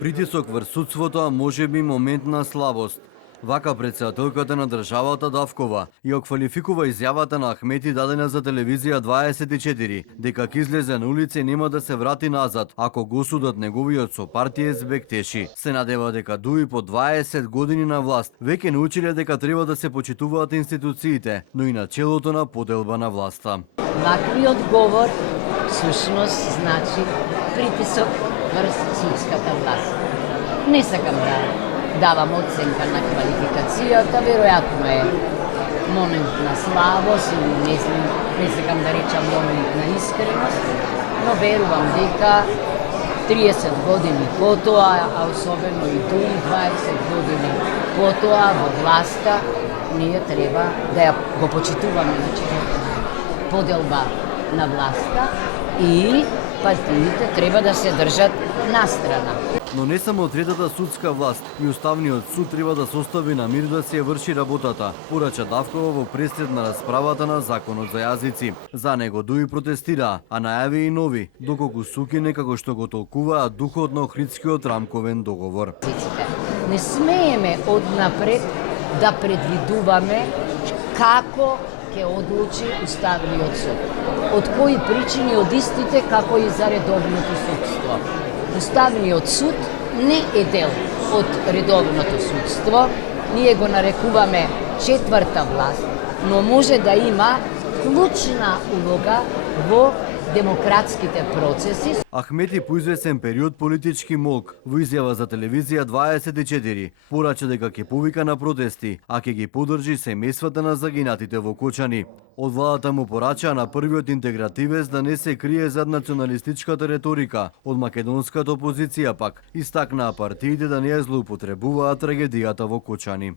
Притисок врз судството, а можеби момент на слабост. Вака претседателката на државата Давкова ја квалификува изјавата на Ахмети дадена за телевизија 24, дека ќе излезе на улица и нема да се врати назад, ако го судат неговиот сопартиец Бектеши. Се надева дека дуи по 20 години на власт веќе научиле дека треба да се почитуваат институциите, но и начелото на поделба на власта. Ваквиот говор всушност значи притисок врз судската власт. Не сакам да давам оценка на квалификацијата, веројатно е момент на слабост или не сакам да речам момент на искреност, но верувам дека 30 години потоа, а особено и дуи 20 години потоа во власта, ние треба да го почитуваме начинот на поделба на власта и партиите треба да се држат настрана. Но не само третата судска власт, и Уставниот суд треба да состави на мир да се врши работата, порача Давкова во пресред на расправата на Законот за јазици. За него дуи протестираа, а најави и нови, доколку сукине како што го толкуваат духот на Охридскиот рамковен договор. Не смееме однапред да предвидуваме како ќе одлучи Уставниот суд. Од кои причини, од истите како и за редовното судство. Уставниот суд не е дел од редовното судство, ние го нарекуваме четврта власт, но може да има клучна улога во демократските процеси. Ахмети по извесен период политички молк во изјава за телевизија 24 порача дека ќе повика на протести, а ќе ги поддржи семејствата на загинатите во Кочани. Од владата му порача на првиот интегративец да не се крие зад националистичката реторика, од македонската опозиција пак истакнаа партиите да не ја злоупотребуваат трагедијата во Кочани.